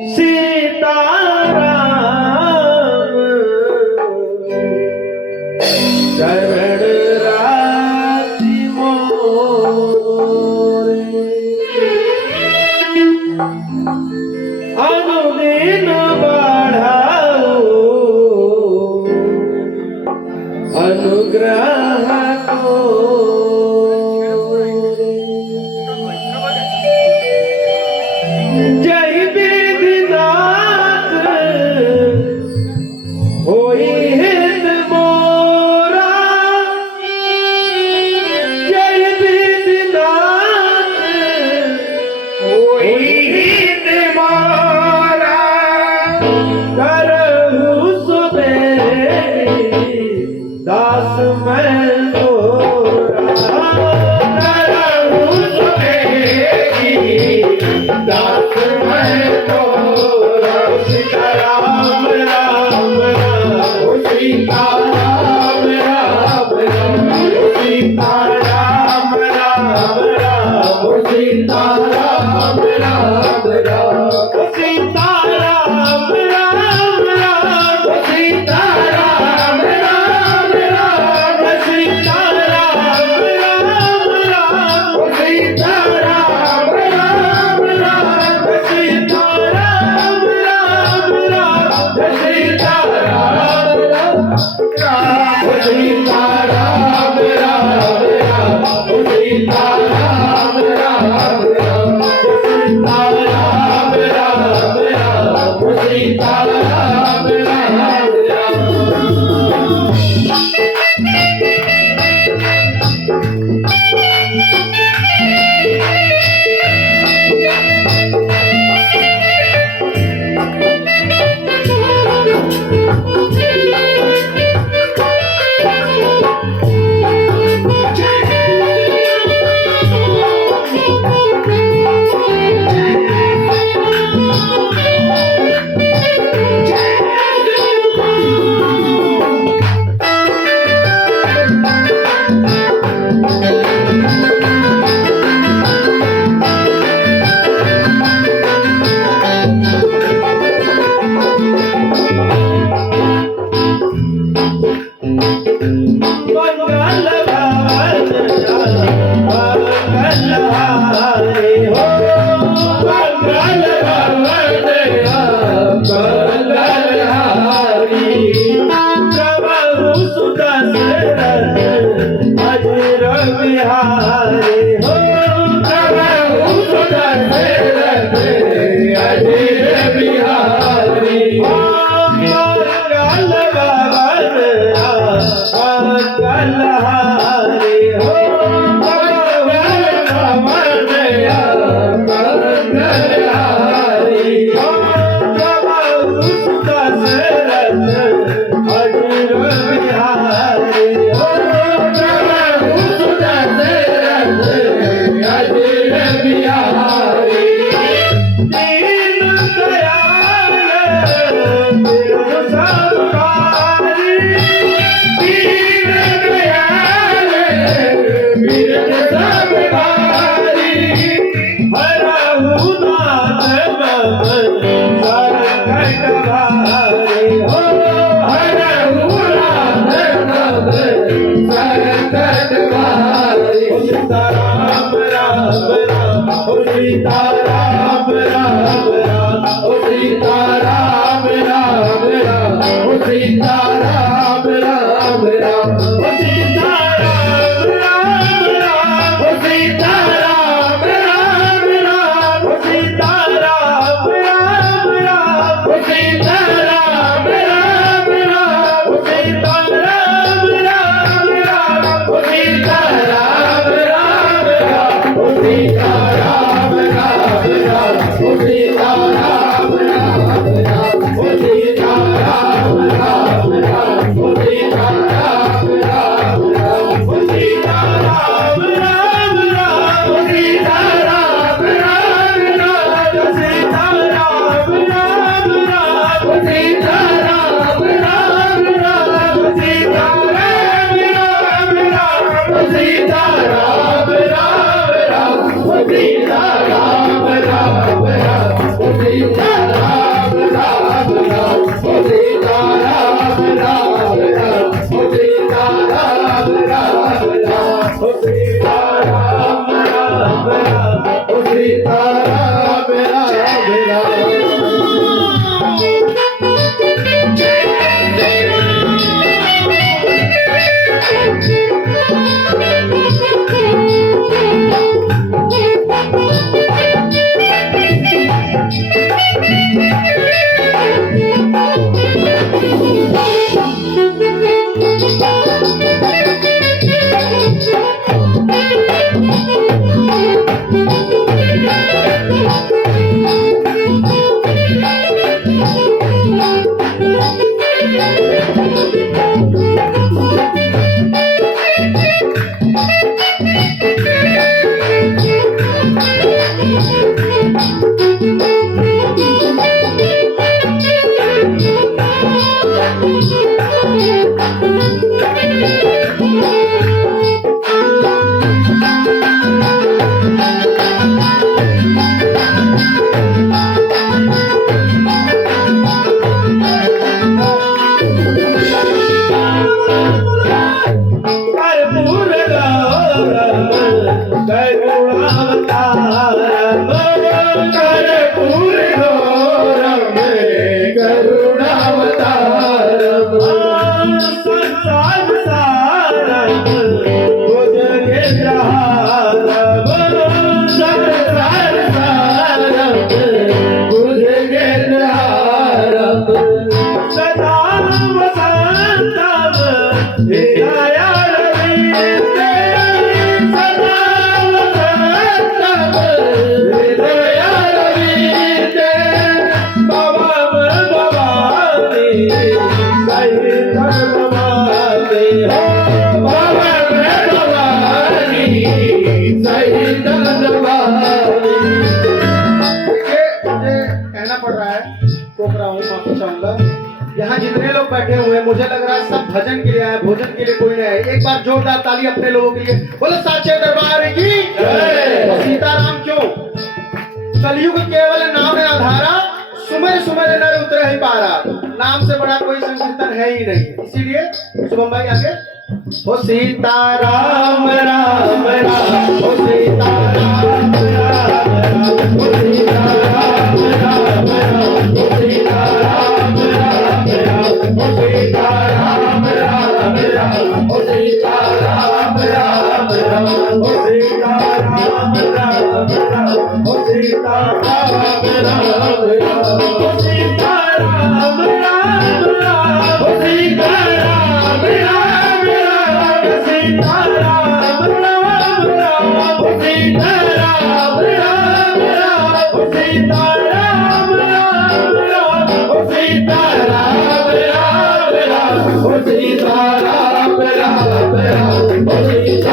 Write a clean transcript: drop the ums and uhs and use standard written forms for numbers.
सीताराम शरण राखी मोरे अनुदिन बढ़ाओ अनुग्रह को जय विधिनाथ होई हित मोरा जय विधिनाथ होई हित मोरा करहु सुबेरी दास मैं तोरा करहु सुबेरी दास मैं तोरा सीताराम राम राम सीताराम राम राम सीताराम राम राम सीताराम राम राम सीताराम राम पड़ रहा है, टोक रहा हूँ, माफी चाहूंगा। यहाँ जितने लोग बैठे हुए हैं, मुझे लग रहा है सब भजन के लिए आए, भोजन के लिए कोई नहीं है। एक बार जोरदार ताली अपने लोगों के लिए। बोलो साचे दरबार की जय। सीताराम क्यों? कलयुग केवल नाम आधारा, सुमर सुमर नर उतर ही पारा। नाम से बड़ा कोई संकीर्तन है ही नहीं, इसीलिए शुभम भाई आगे। हो सीताराम राम राम, हो सीताराम राम राम, हो सीताराम राम राम, हो सीताराम राम राम, हो सीताराम राम राम, हो सीताराम राम राम, हो सीताराम राम राम, हो सीताराम राम राम, हो सीताराम राम राम, हो सीताराम राम राम, सीताराम राम राम, हो सीताराम राम राम, हो सीताराम राम राम, हो सीताराम राम राम, हो सीताराम राम राम, हो सीताराम